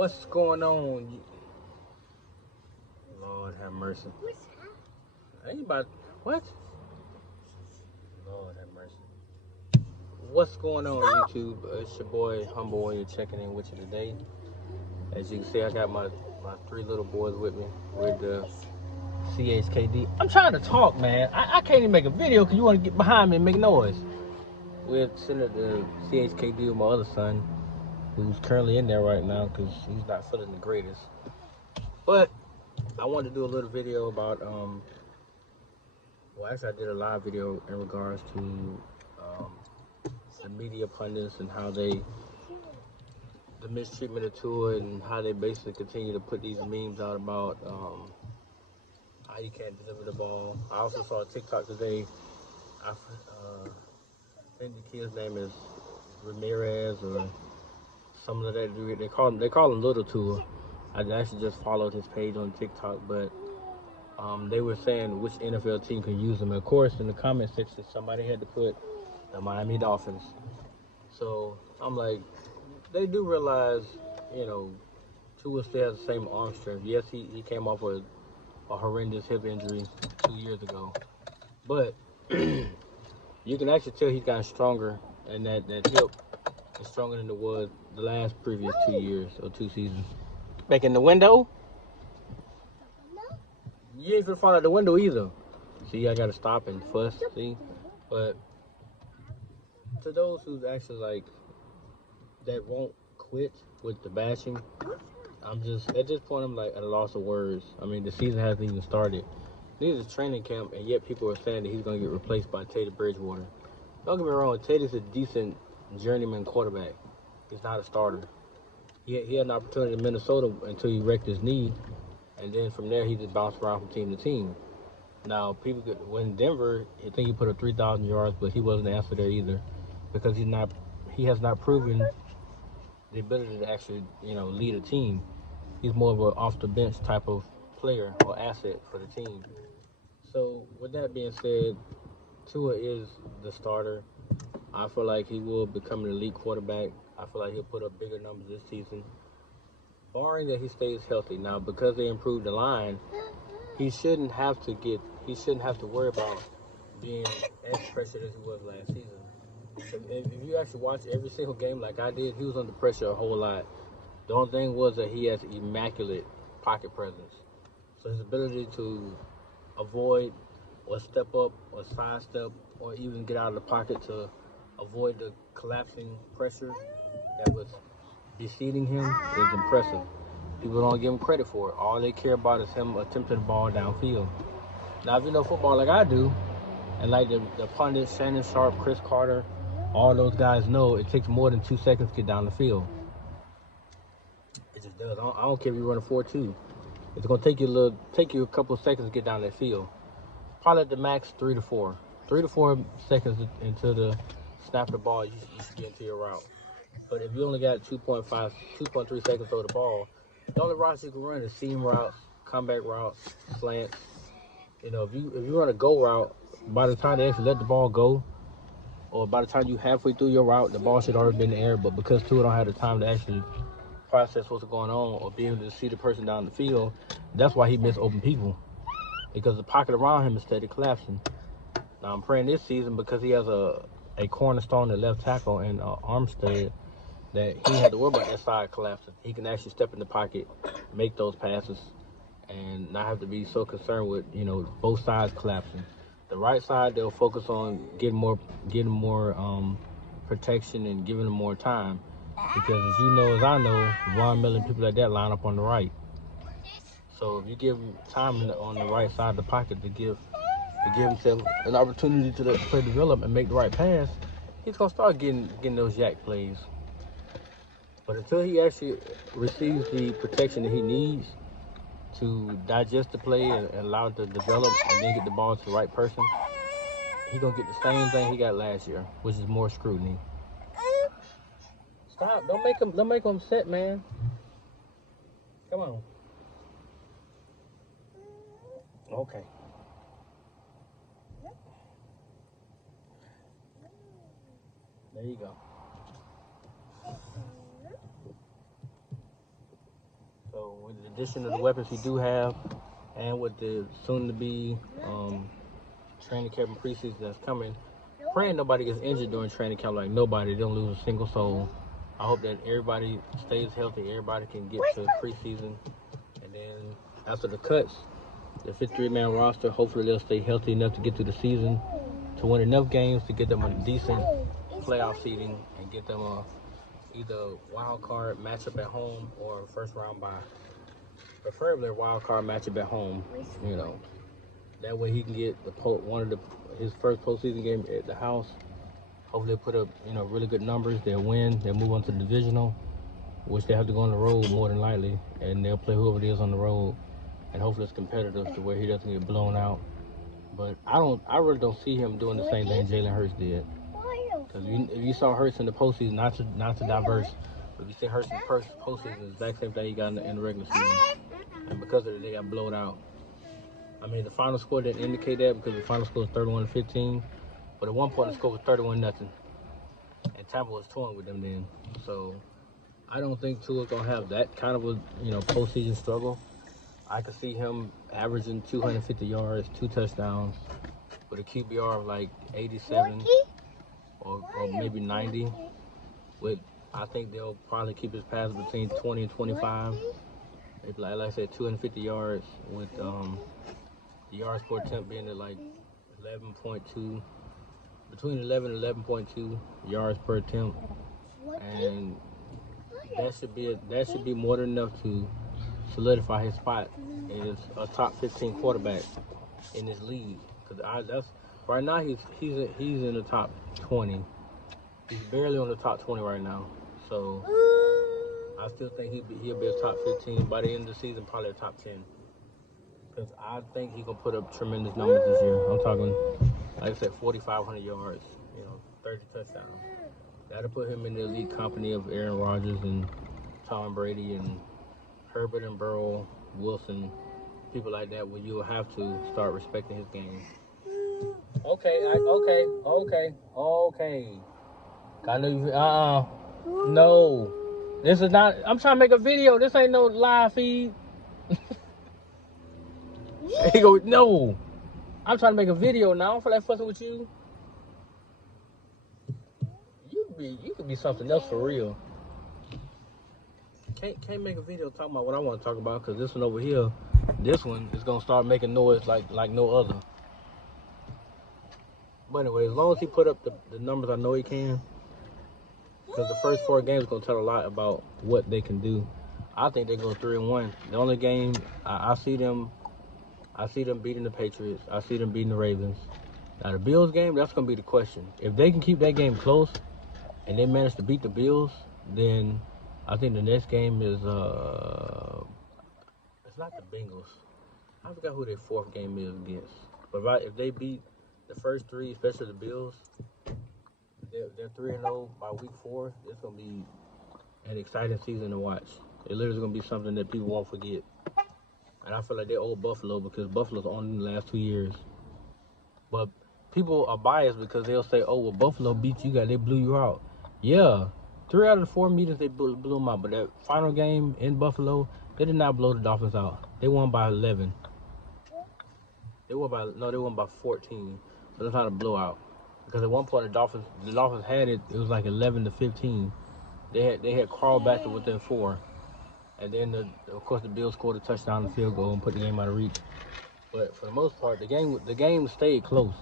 What's going on? Lord have mercy. Ain't about what? Lord have mercy. What's going on YouTube? It's your boy Humble Warrior checking in with you today. As you can see, I got my three little boys with me with the CHKD. I'm trying to talk, man. I can't even make a video because you want to get behind me and make noise. We're sitting at the CHKD with my other son, who's currently in there right now because he's not feeling the greatest. But I wanted to do a little video about well, actually, I did a live video in regards to the media pundits and how the mistreatment of Tua and how they basically continue to put these memes out about how you can't deliver the ball. I also saw a TikTok today. I think the kid's name is Ramirez or some of that dude. They call him Little Tua. I actually just followed his page on TikTok, but they were saying which NFL team could use him. And of course, in the comment section, somebody had to put the Miami Dolphins. So I'm like, they do realize, Tua still has the same arm strength. Yes, he came off with a horrendous hip injury 2 years ago, but you can actually tell he's gotten stronger, and that hip is stronger than it was the last previous 2 years or 2 seasons. Back in the window? You ain't finna fall out the window either. See, I gotta stop and fuss, see? But to those who's actually like, that won't quit with the bashing, I'm just, at this point, I'm like at a loss of words. I mean, the season hasn't even started. This is training camp, and yet people are saying that he's gonna get replaced by Teddy Bridgewater. Don't get me wrong, Teddy's a decent journeyman quarterback. He's not a starter. He had an opportunity in Minnesota until he wrecked his knee, and then from there he just bounced around from team to team. Now, when in Denver, I think he put up 3,000 yards, but he wasn't the answer there either, because he has not proven the ability to actually, lead a team. He's more of an off the bench type of player or asset for the team. So, with that being said, Tua is the starter. I feel like he will become an elite quarterback. I feel like he'll put up bigger numbers this season, barring that he stays healthy. Now, because they improved the line, he shouldn't have to worry about being as pressured as he was last season. If you actually watch every single game like I did, he was under pressure a whole lot. The only thing was that he has immaculate pocket presence. So his ability to avoid or step up or sidestep or even get out of the pocket to avoid the collapsing pressure that was besieging him is impressive. People don't give him credit for it. All they care about is him attempting the ball downfield. Now, if you know football like I do, and like the pundits, Shannon Sharp, Chris Carter, all those guys know it takes more than 2 seconds to get down the field. It just does. I don't care if you run a 4.2. It's gonna take you a couple of seconds to get down that field. Probably at the max 3 to 4. 3 to 4 seconds into the snap of the ball, you should get into your route. But if you only got 2.3 seconds to throw the ball, the only routes you can run is seam routes, comeback routes, slants. If you run a go route, by the time they actually let the ball go, or by the time you halfway through your route, the ball should already be in the air. But because Tua don't have the time to actually process what's going on or be able to see the person down the field, that's why he missed open people, because the pocket around him is steady collapsing. Now I'm praying this season, because he has a cornerstone at left tackle and Armstead, that he had to worry about that side collapsing. He can actually step in the pocket, make those passes, and not have to be so concerned with both sides collapsing. The right side, they'll focus on getting more protection and giving them more time, because as you know, as I know, Von Miller and people like that line up on the right. So if you give him time on the right side of the pocket to give himself an opportunity to play develop and make the right pass, he's gonna start getting those yak plays. But until he actually receives the protection that he needs to digest the play and allow it to develop and then get the ball to the right person, he's gonna get the same thing he got last year, which is more scrutiny. Stop! Don't make him upset, man. Come on. Okay. There you go. So with the addition of the weapons he do have, and with the soon-to-be training camp and preseason that's coming, praying nobody gets injured during training camp. Like nobody, they don't lose a single soul. I hope that everybody stays healthy. Everybody can get to preseason, and then after the cuts, the 53-man roster, hopefully they'll stay healthy enough to get through the season, to win enough games to get them a decent playoff seeding and get them either a wild card matchup at home or first round bye. Preferably a wild card matchup at home, you know. That way he can get his first postseason game at the house. Hopefully they'll put up, really good numbers. They'll win. They'll move on to the divisional, which they have to go on the road more than likely, and they'll play whoever it is on the road. And hopefully it's competitive to where he doesn't get blown out. But I really don't see him doing the same thing Jalen Hurts did. Because if you saw Hurts in the postseason, not to diverse, but if you see Hurts in the postseason, it's the exact same thing he got in the regular season. And because of it, they got blown out. I mean, the final score didn't indicate that because the final score was 31-15. But at one point, the score was 31-0. And Tampa was touring with them then. So I don't think Tua's going to have that kind of a, postseason struggle. I could see him averaging 250 yards, 2 touchdowns, with a QBR of like 87 or maybe 90. I think they'll probably keep his passes between 20 and 25. Maybe like I said, 250 yards with the yards per attempt being at like 11.2, between 11 and 11.2 yards per attempt, and that should be more than enough to solidify his spot as a top 15 quarterback in this league. Because right now he's in the top 20. He's barely on the top 20 right now. So I still think he'll be a top 15 by the end of the season, probably a top 10. Because I think he's gonna put up tremendous numbers this year. I'm talking, like I said, 4,500 yards, 30 touchdowns. That'll put him in the elite company of Aaron Rodgers and Tom Brady and Herbert and Burrow, Wilson, people like that, where you'll have to start respecting his game. Okay. I know you. No. This is not. I'm trying to make a video. This ain't no live feed. He go, no. I'm trying to make a video now. I don't feel like fussing with you. You could be something else for real. Can't make a video talking about what I want to talk about, because this one over here, this one is gonna start making noise like no other. But anyway, as long as he put up the numbers I know he can, because the first 4 games are gonna tell a lot about what they can do. I think they go 3-1. The only game I see them beating the Patriots. I see them beating the Ravens. Now the Bills game, that's gonna be the question. If they can keep that game close and they manage to beat the Bills, then I think the next game is it's not the Bengals. I forgot who their 4th game is against. But if they beat the first 3, especially the Bills, they're 3-0 by week 4. It's gonna be an exciting season to watch. It literally is gonna be something that people won't forget. And I feel like they owe Buffalo because Buffalo's on them the last 2 years. But people are biased because they'll say, "Oh, well, Buffalo beat you guys. They blew you out." Yeah. 3 out of the 4 meetings, they blew them out. But that final game in Buffalo, they did not blow the Dolphins out. They won by 11. They won by 14. So that's not a blowout. Because at one point, the Dolphins had it. It was like 11-15. They had crawled back to within 4. And then, of course, the Bills scored a touchdown and field goal and put the game out of reach. But for the most part, the game stayed close.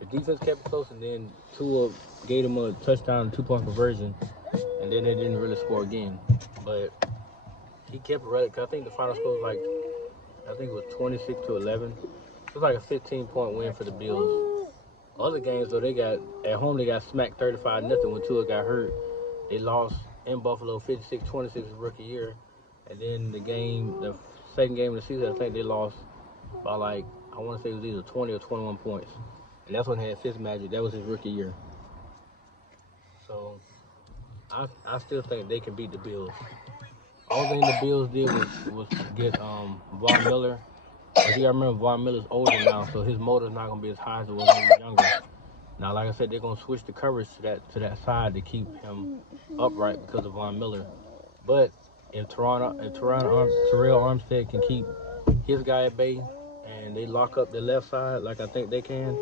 The defense kept it close, and then Tua gave them a touchdown, 2-point conversion. And then they didn't really score again. But he kept it right. Cause I think the final score was it was 26-11. It was like a 15-point win for the Bills. Other games, though, at home they got smacked 35-0 when Tua got hurt. They lost in Buffalo 56-26 his rookie year. And then the second game of the season, I think they lost by I want to say it was either 20 or 21 points. And that's when they had Fitzmagic. That was his rookie year. So I still think they can beat the Bills. All thing the Bills did was get Von Miller. But you gotta remember, Von Miller's older now, so his motor's not gonna be as high as it was when he was younger. Now, like I said, they're gonna switch the coverage to that side to keep him upright because of Von Miller. But if Terrell Armstead can keep his guy at bay and they lock up the left side like I think they can,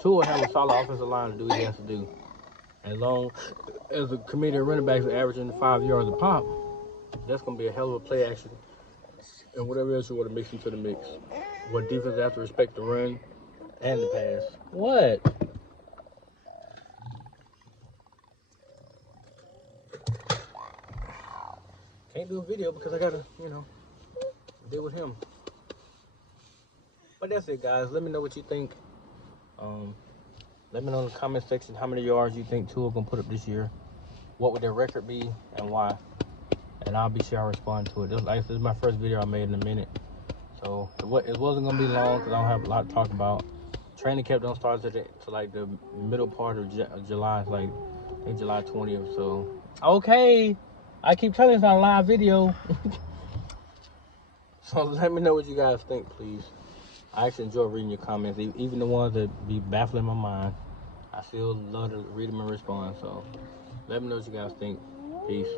Tua will have a solid offensive line to do what he has to do. As long as the committee of running backs are averaging 5 yards a pop, that's going to be a hell of a play action. And whatever else you want to mix into the mix. What defense have to respect the run and the pass. What? Can't do a video because I got to, deal with him. But that's it, guys. Let me know what you think. Let me know in the comment section how many yards you think Tua gonna put up this year. What would their record be and why? And I'll be sure I respond to it. This is my first video I made in a minute, so it wasn't gonna be long because I don't have a lot to talk about. Training camp don't start to like the middle part of July. It's like I think July 20th. So okay, I keep telling you it's not a live video. So let me know what you guys think, please. I actually enjoy reading your comments, even the ones that be baffling my mind. I still love to read them and respond. So let me know what you guys think. Peace.